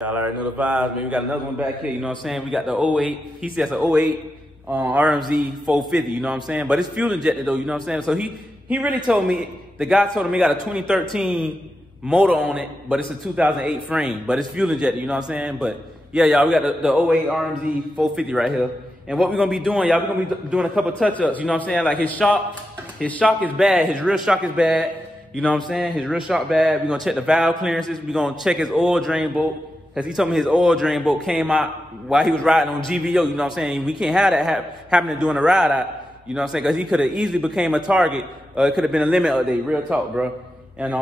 Y'all already know the vibes, man. We got another one back here, you know what I'm saying? We got the 08. He says an 08 Rmz450, you know what I'm saying? But it's fuel injected though, you know what I'm saying? So he really told me, the guy told him he got a 2013 motor on it, but it's a 2008 frame, but it's fuel injected, you know what I'm saying? But yeah, y'all, we got the 08 Rmz450 right here. And what we're gonna be doing, y'all, we're gonna be doing a couple touch-ups, you know what I'm saying? Like his shock is bad, his rear shock is bad, you know what I'm saying? His rear shock bad. We're gonna check the valve clearances, we're gonna check his oil drain bolt. Because he told me his oil drain bolt came out while he was riding on GVO, you know what I'm saying? We can't have that happening during the ride out, you know what I'm saying? Because he could have easily became a target. It could have been a limit update, real talk, bro. And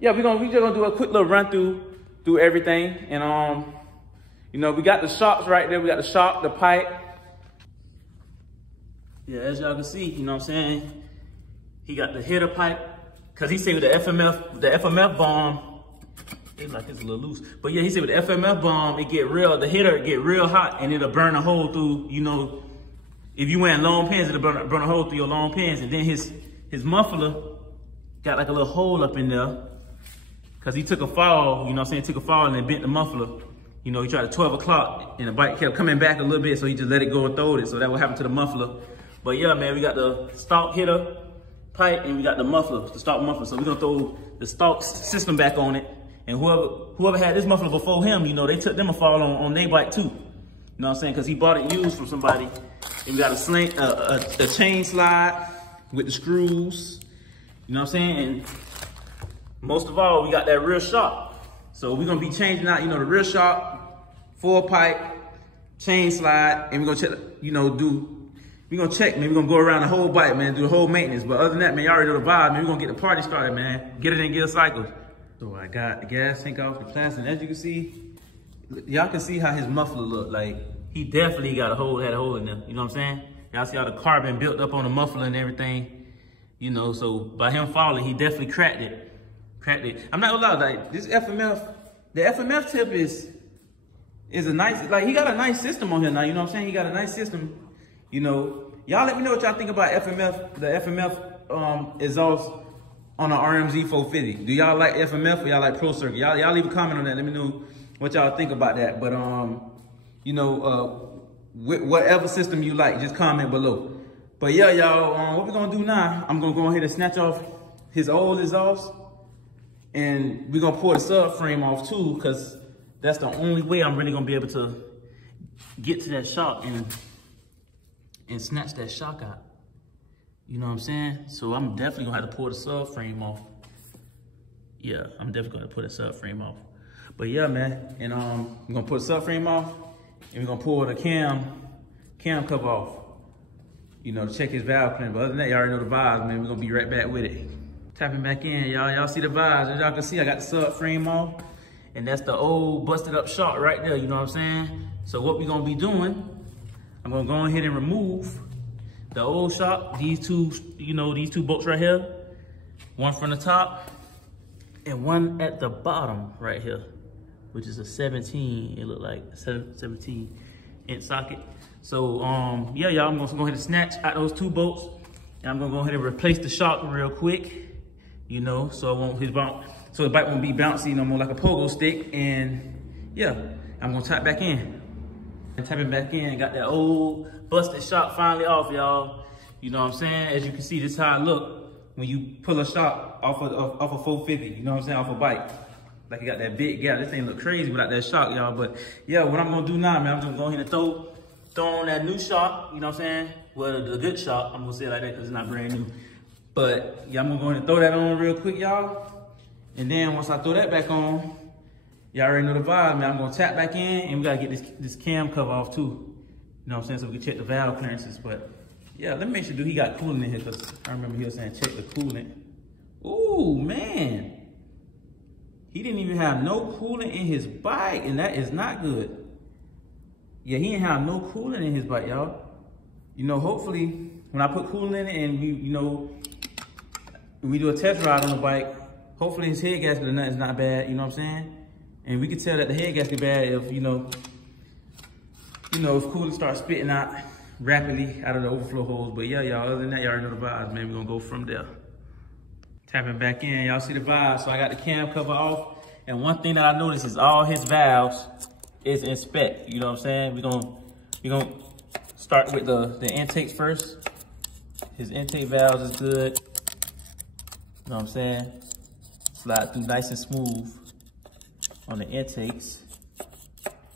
yeah, we just gonna do a quick little run through everything. And you know, we got the shocks right there. We got the shock, the pipe. Yeah, as y'all can see, you know what I'm saying? He got the header pipe. Because he said with the FMF bomb, it's like it's a little loose. But yeah, he said with the FMF bomb, the header get real hot and it'll burn a hole through, you know, if you wearing long pants, it'll burn a hole through your long pants. And then his muffler got like a little hole up in there. Cause he took a fall, you know what I'm saying? Took a fall and then bent the muffler. You know, he tried at 12 o'clock and the bike kept coming back a little bit, so he just let it go and throwed it. So that what happened to the muffler. But yeah, man, we got the stock header pipe and we got the muffler, the stock muffler. So we're gonna throw the stock system back on it. And whoever had this muffler before him, you know, they took them a fall on their bike too. You know what I'm saying? Because he bought it used from somebody. And we got a chain slide with the screws. You know what I'm saying? And most of all, we got that rear shock. So we're going to be changing out, you know, the rear shock, 4-pipe, chain slide. And we're going to check, you know, we're going to check, man. We're going to go around the whole bike, man, do the whole maintenance. But other than that, man, y'all already know the vibe, man. We're going to get the party started, man. Get it in gear cycles. So I got the gas tank off the plastic, and as you can see, y'all can see how his muffler look. Like, he definitely had a hole in there, you know what I'm saying? Y'all see how the carbon built up on the muffler and everything, you know, so by him falling, he definitely cracked it. I'm not gonna lie, like, this FMF, the FMF tip is a nice, like, he got a nice system on here now, you know what I'm saying? He got a nice system, you know. Y'all let me know what y'all think about FMF, the FMF exhaust on an Rmz450. Do y'all like FMF or y'all like Pro Circuit? Y'all leave a comment on that. Let me know what y'all think about that. But you know, whatever system you like, just comment below. But yeah, y'all, what we're gonna do now? I'm gonna go ahead and snatch off his old exhaust, and we're gonna pull the subframe off too, because that's the only way I'm really gonna be able to get to that shock and snatch that shock out. You know what I'm saying? So I'm definitely gonna have to pull the subframe off. Yeah, I'm definitely gonna pull the subframe off. But yeah, man, and I'm gonna put the subframe off, and we're gonna pull the cam cover off. You know, to check his valve clearance. But other than that, y'all already know the vibes, man. We're gonna be right back with it. Tapping back in, y'all. Y'all see the vibes. As y'all can see, I got the subframe off, and that's the old busted up shock right there. You know what I'm saying? So what we're gonna be doing, I'm gonna go ahead and remove the old shock, these two bolts right here, one from the top and one at the bottom right here, which is a 17, it looked like a 17-inch socket. So yeah, y'all, I'm gonna go ahead and snatch out those two bolts, and I'm gonna go ahead and replace the shock real quick, you know, so the bike won't be bouncy no more like a pogo stick. And yeah, I'm gonna tap back in. And tapping back in, got that old busted shock finally off, y'all. You know what I'm saying? As you can see, this is how it look when you pull a shock off a 450, you know what I'm saying, off a bike. Like you got that big gap. This thing look crazy without that shock, y'all. But yeah, what I'm gonna do now, man, I'm just gonna go ahead and throw on that new shock, you know what I'm saying? Well, the good shock, I'm gonna say it like that because it's not brand new. But yeah, I'm gonna go ahead and throw that on real quick, y'all. And then once I throw that back on, y'all already know the vibe, man. I'm gonna tap back in, and we gotta get this cam cover off too. You know what I'm saying? So we can check the valve clearances. But yeah, let me make sure he got coolant in here, because I remember he was saying check the coolant. Ooh, man. He didn't even have no coolant in his bike, and that is not good. Yeah, he didn't have no coolant in his bike, y'all. You know, hopefully when I put coolant in it and we do a test ride on the bike, hopefully his head gasket or nothing is not bad, you know what I'm saying? And we can tell that the head gasket bad if, if coolant starts spitting out rapidly out of the overflow holes. But yeah, y'all, other than that, y'all already know the vibes, man. We're gonna go from there. Tapping back in, y'all see the vibes. So I got the cam cover off, And one thing that I noticed is all his valves is in spec. You know what I'm saying? We're gonna start with the intakes first. His intake valves is good. You know what I'm saying? Slide through nice and smooth on the intakes.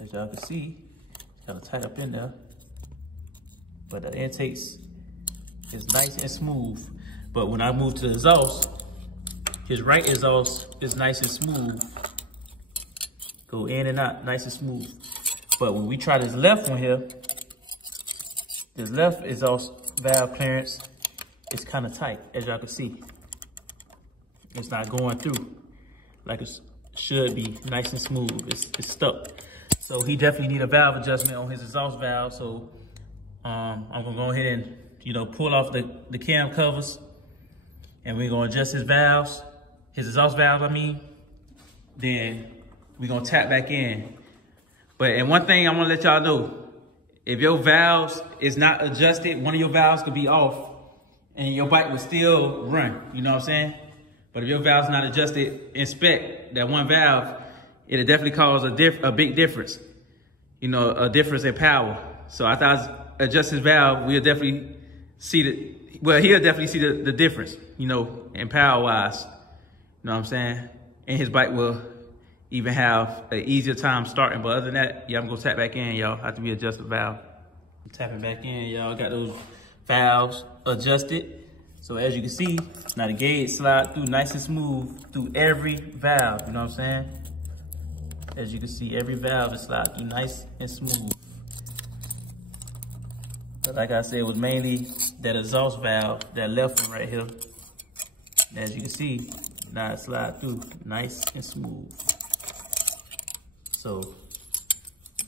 As y'all can see, it's kind of tight up in there. But the intakes is nice and smooth. But when I move to the exhaust, his right exhaust is nice and smooth. Go in and out, nice and smooth. But when we try this left one here, this left exhaust valve clearance is kind of tight, as y'all can see. It's not going through like it should be, nice and smooth. It's stuck. So he definitely need a valve adjustment on his exhaust valve. So I'm gonna go ahead and, you know, pull off the cam covers, and we're gonna adjust his valves, his exhaust valve, I mean. Then we're gonna tap back in. And one thing I wanna let y'all know, if your valves is not adjusted, one of your valves could be off and your bike will still run, you know what I'm saying? But if your valve's not adjusted, inspect that one valve, it'll definitely cause a big difference, you know, a difference in power. So after I adjust his valve, we'll definitely see he'll definitely see the difference, you know, in power wise, you know what I'm saying? And his bike will even have an easier time starting. But other than that, yeah, I'm gonna tap back in, y'all, after we adjust the valve. I'm tapping back in, y'all, got those valves adjusted. So as you can see, now the gauge slide through nice and smooth through every valve, you know what I'm saying? As you can see, every valve is slide through nice and smooth. But like I said, it was mainly that exhaust valve, that left one right here. And as you can see, now it slide through nice and smooth. So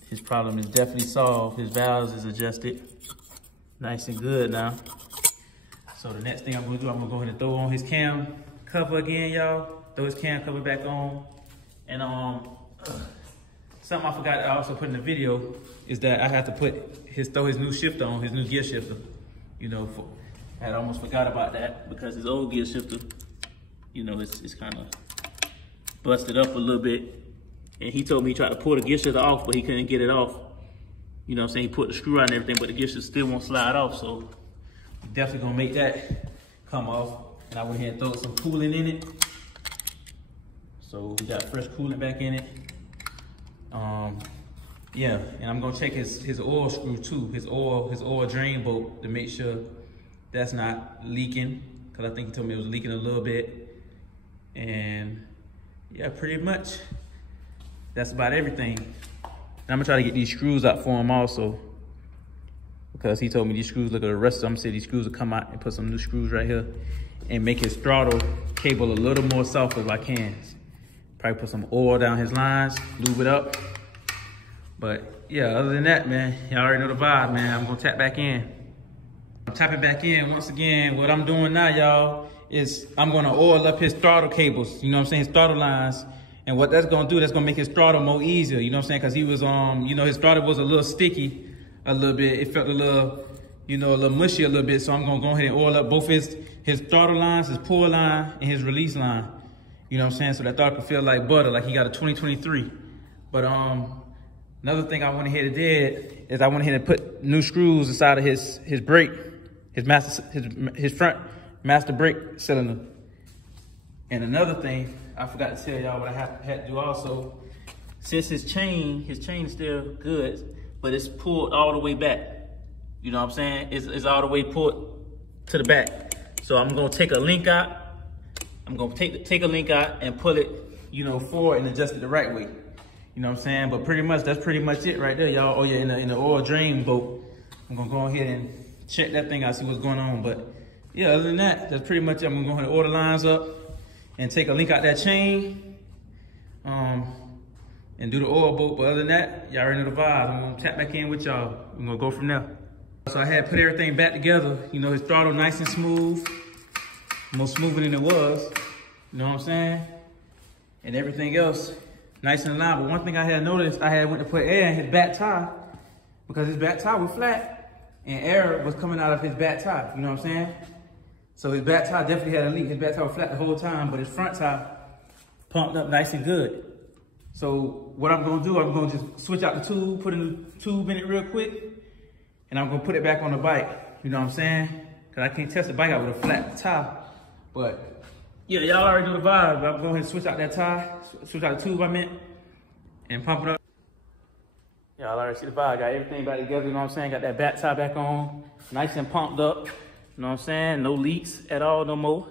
his problem is definitely solved. His valves is adjusted nice and good now. So the next thing I'm gonna do, I'm gonna go ahead and throw on his cam cover again, y'all. Throw his cam cover back on. And something I forgot to also put in the video is that I have to throw his new shifter on, his new gear shifter. You know, I had almost forgot about that because his old gear shifter, you know, it's kind of busted up a little bit. And he told me he tried to pull the gear shifter off, but he couldn't get it off. You know what I'm saying? He put the screw on and everything, but the gear shifter still won't slide off. So definitely gonna make that come off. And I went ahead and throw some coolant in it. So we got fresh coolant back in it. Yeah, and I'm gonna check his oil screw too, his oil drain bolt, to make sure that's not leaking, because I think he told me it was leaking a little bit. And yeah, pretty much that's about everything. And I'm gonna try to get these screws out for him also, because he told me these screws look at the rest. So I'm gonna say these screws will come out and put some new screws right here and make his throttle cable a little more soft if I can. Probably put some oil down his lines, lube it up. But yeah, other than that, man, y'all already know the vibe, man. I'm gonna tap back in. I'm tapping back in once again. What I'm doing now, y'all, is I'm gonna oil up his throttle cables, you know what I'm saying, his throttle lines. And what that's gonna do, that's gonna make his throttle more easier, you know what I'm saying? Cause he was, you know, his throttle was a little sticky a little bit. It felt a little, you know, a little mushy a little bit. So I'm gonna go ahead and oil up both his throttle lines, his pull line, and his release line. You know what I'm saying? So that throttle can feel like butter, like he got a 2023. But another thing I went ahead and did is I went ahead and put new screws inside of his brake, his front master brake cylinder. And another thing, I forgot to tell y'all what I had to do also. Since his chain is still good, but it's pulled all the way back. You know what I'm saying? It's all the way pulled to the back. So I'm gonna take a link out. I'm gonna take a link out and pull it, you know, forward and adjust it the right way. You know what I'm saying? But pretty much, that's pretty much it right there, y'all. Oh yeah, in the oil drain bolt, I'm gonna go ahead and check that thing out, see what's going on. But yeah, other than that, that's pretty much it. I'm gonna go ahead and order lines up and take a link out that chain, and do the oil bolt. But other than that, y'all already know the vibe. I'm gonna tap back in with y'all. I'm gonna go from there. So I had put everything back together. You know, his throttle nice and smooth, more smoother than it was. You know what I'm saying? And everything else nice and aligned. But one thing I had noticed, I had went to put air in his back tire because his back tire was flat and air was coming out of his back tire. You know what I'm saying? So his back tire definitely had a leak. His back tire was flat the whole time, but his front tire pumped up nice and good. So what I'm gonna do, I'm gonna just switch out the tube, put a new tube in it real quick, and I'm gonna put it back on the bike. You know what I'm saying? Cause I can't test the bike out with a flat tire. But yeah, y'all already know the vibe. I'm gonna go ahead and switch out that tire, switch out the tube I meant, and pump it up. Y'all already see the vibe. Got everything back together, you know what I'm saying? Got that back tire back on, nice and pumped up. You know what I'm saying? No leaks at all no more.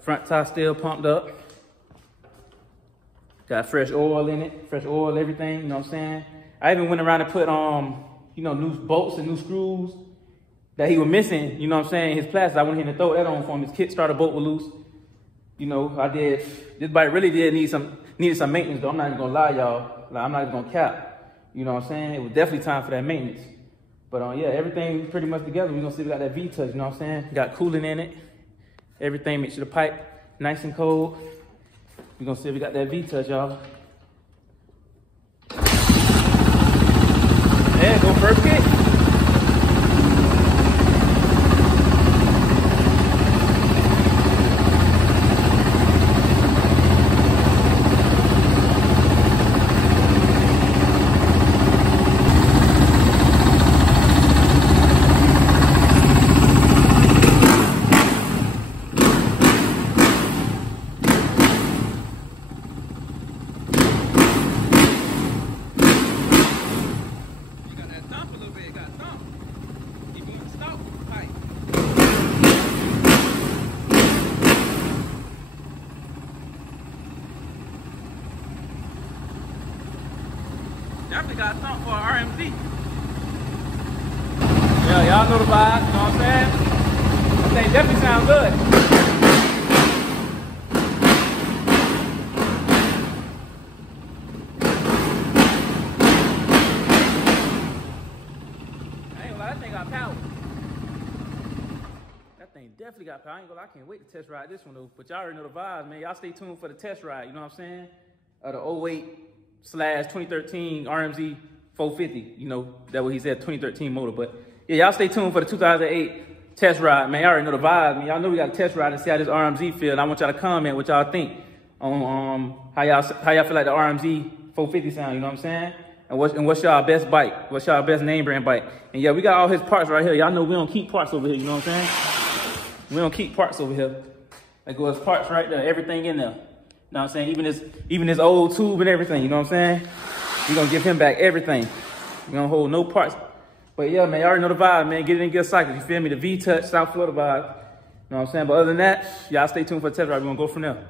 Front tire still pumped up. Got fresh oil in it, fresh oil, everything, you know what I'm saying? I even went around and put, you know, new bolts and new screws that he was missing, you know what I'm saying, his plastic. I went in and throw that on for him. His kick starter bolt was loose. You know, I did, this bike really did needed some maintenance though. I'm not even gonna lie, y'all. Like, I'm not even gonna cap. You know what I'm saying? It was definitely time for that maintenance. But yeah, everything pretty much together. We're gonna see we got that V-touch, you know what I'm saying? Got coolant in it. Everything, make sure the pipe nice and cold. We're gonna see if we got that V-touch, y'all. Yeah, go first kick. Definitely got something for an RMZ. Yeah, y'all know the vibe, you know what I'm saying? This thing definitely sounds good. I ain't gonna lie, that thing got power. That thing definitely got power. I ain't gonna lie, I can't wait to test ride this one though. But y'all already know the vibes, man. Y'all stay tuned for the test ride, you know what I'm saying? The 08/2013 Rmz450, you know, that's what he said, 2013 motor. But yeah, y'all stay tuned for the 2008 test ride, man. Y'all already know the vibe, man. Y'all know we got a test ride and see how this RMZ feel. And I want y'all to comment what y'all think on how y'all feel like the Rmz450 sound, you know what I'm saying? And what's y'all best bike? What's y'all best name brand bike? And yeah, we got all his parts right here. Y'all know we don't keep parts over here, you know what I'm saying? We don't keep parts over here. Like goes parts right there, everything in there. You know what I'm saying? Even this old tube and everything, you know what I'm saying? We're gonna give him back everything. We're gonna hold no parts. But yeah, man, y'all already know the vibe, man. Get it in gear cycle. You feel me? The V-touch, South Florida vibe. You know what I'm saying? But other than that, y'all stay tuned for the test ride. We're gonna go from there.